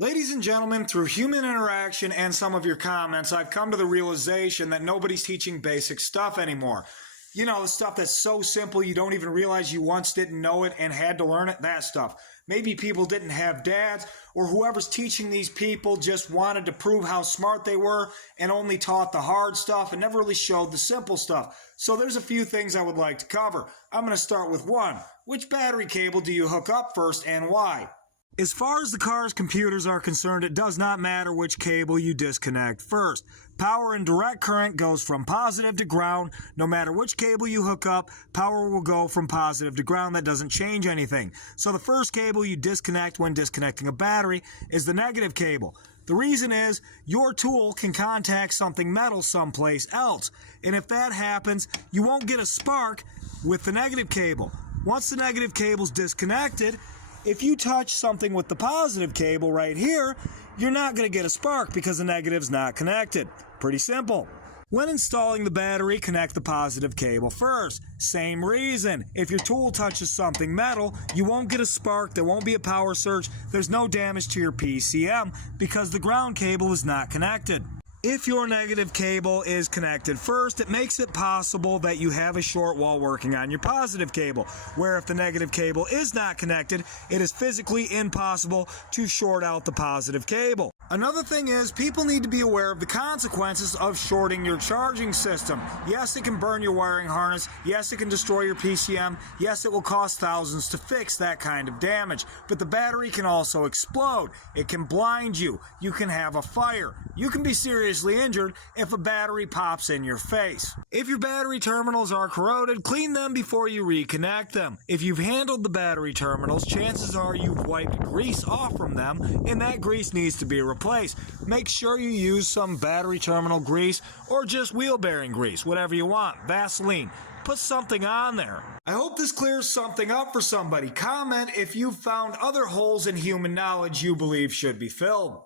Ladies and gentlemen, through human interaction and some of your comments, I've come to the realization that nobody's teaching basic stuff anymore. You know, the stuff that's so simple you don't even realize you once didn't know it and had to learn it, that stuff. Maybe people didn't have dads, or whoever's teaching these people just wanted to prove how smart they were and only taught the hard stuff and never really showed the simple stuff. So there's a few things I would like to cover. I'm going to start with one. Which battery cable do you hook up first and why? As far as the car's computers are concerned, it does not matter which cable you disconnect first. Power and direct current goes from positive to ground. No matter which cable you hook up, power will go from positive to ground. That doesn't change anything. So the first cable you disconnect when disconnecting a battery is the negative cable. The reason is your tool can contact something metal someplace else. And if that happens, you won't get a spark with the negative cable. Once the negative cable's disconnected, if you touch something with the positive cable right here, you're not going to get a spark because the negative's not connected. Pretty simple. When installing the battery, connect the positive cable first. Same reason. If your tool touches something metal, you won't get a spark, there won't be a power surge, there's no damage to your PCM because the ground cable is not connected. If your negative cable is connected first, it makes it possible that you have a short while working on your positive cable, where if the negative cable is not connected, it is physically impossible to short out the positive cable. Another thing is, people need to be aware of the consequences of shorting your charging system. Yes, it can burn your wiring harness. Yes, it can destroy your PCM. Yes, it will cost thousands to fix that kind of damage. But the battery can also explode. It can blind you. You can have a fire. You can be seriously injured if a battery pops in your face. If your battery terminals are corroded, clean them before you reconnect them. If you've handled the battery terminals, chances are you've wiped grease off from them, and that grease needs to be replaced. Make sure you use some battery terminal grease or just wheel bearing grease, whatever you want. Vaseline. Put something on there. I hope this clears something up for somebody. Comment if you've found other holes in human knowledge you believe should be filled.